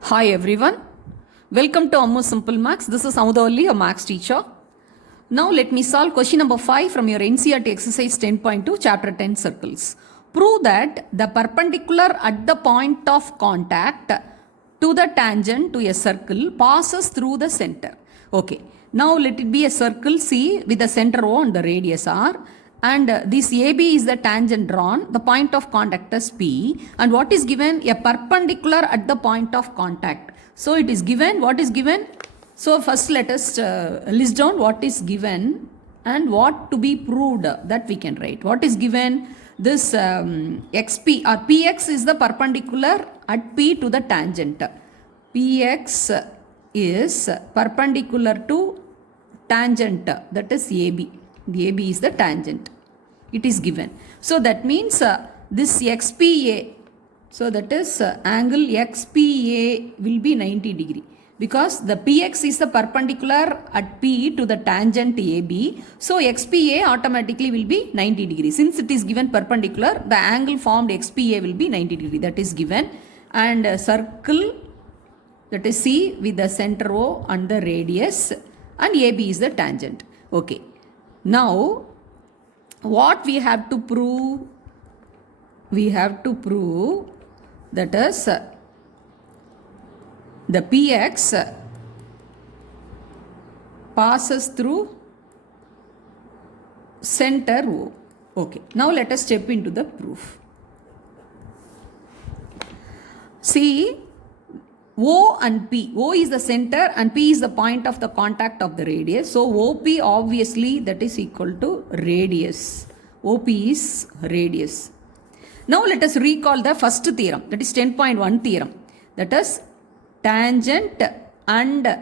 Hi everyone, welcome to Ammu Simple Maths. This is Amudavalli, a maths teacher. Now let me solve question number 5 from your NCERT exercise 10.2 chapter 10 circles. Prove that the perpendicular at the point of contact to the tangent to a circle passes through the center. Okay, now let it be a circle C with the center O and the radius R. And this AB is the tangent drawn, the point of contact is P, and what is given? A perpendicular at the point of contact. So it is given, what is given? So first let us list down what is given and what to be proved, that we can write. What is given? This XP or PX is the perpendicular at P to the tangent. PX is perpendicular to tangent, that is AB. The AB is the tangent. It is given. So that means this XPA, so that is angle XPA will be 90 degree because the PX is the perpendicular at P to the tangent AB. So XPA automatically will be 90 degree. Since it is given perpendicular, the angle formed XPA will be 90 degree. That is given. And a circle, that is C with the center O and the radius, and AB is the tangent. Okay. Now, what we have to prove? We have to prove that is the PX passes through center O. Okay. Now, let us step into the proof. See, O and P. O is the center and P is the point of the contact of the radius. So OP obviously that is equal to radius. OP is radius. Now let us recall the first theorem, that is 10.1 theorem. That is tangent and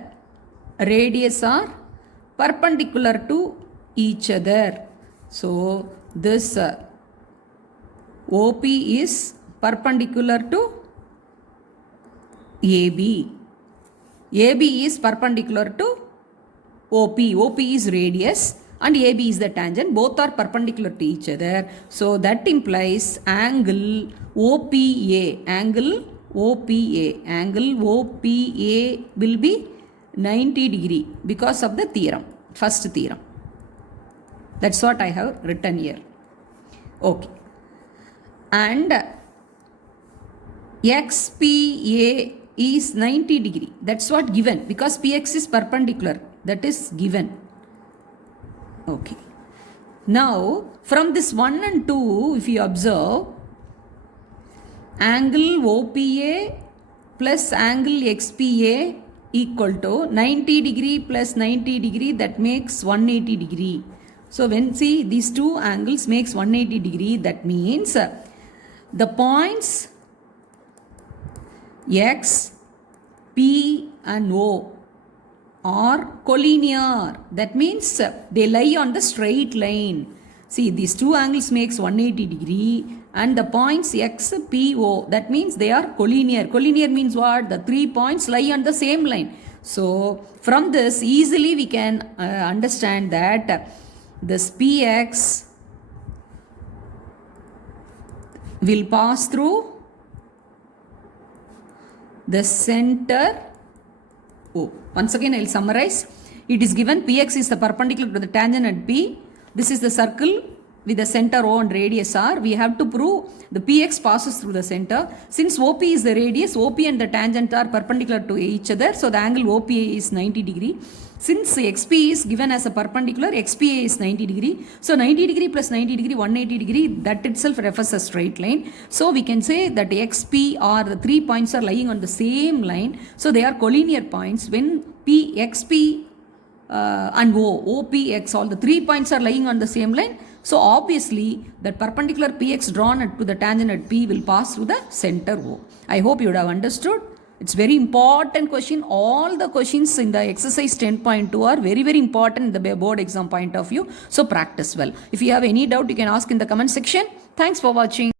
radius are perpendicular to each other. So this OP is perpendicular to AB. AB is perpendicular to OP. OP is radius and AB is the tangent. Both are perpendicular to each other. So that implies angle OPA. Angle OPA. Angle OPA will be 90 degree because of the theorem. First theorem. That's what I have written here. Okay. And XPA is 90 degree. That's what given because PX is perpendicular. That is given. Okay. Now, from this 1 and 2, if you observe, angle OPA plus angle XPA equal to 90 degree plus 90 degree, that makes 180 degree. So, when see these two angles makes 180 degree, that means the points X, P and O are collinear. That means they lie on the straight line. See, these two angles makes 180 degree and the points X, P, O, that means they are collinear. Collinear means what? The 3 points lie on the same line. So, from this easily we can understand that this PX will pass through the center O. Once again I will summarize. It is given PX is the perpendicular to the tangent at P. This is the circle with the center O and radius R. We have to prove the PX passes through the center. Since OP is the radius, OP and the tangent are perpendicular to each other. So the angle OPA is 90 degree. Since XP is given as a perpendicular, XPA is 90 degree. So 90 degree plus 90 degree, 180 degree, that itself refers a straight line. So we can say that XP or the 3 points are lying on the same line. So they are collinear points. When XP and OPX, all the 3 points are lying on the same line. So obviously that perpendicular PX drawn to the tangent at P will pass through the center O. I hope you would have understood. It's very important question. All the questions in the exercise 10.2 are very, very important in the board exam point of view. So practice well. If you have any doubt, you can ask in the comment section. Thanks for watching.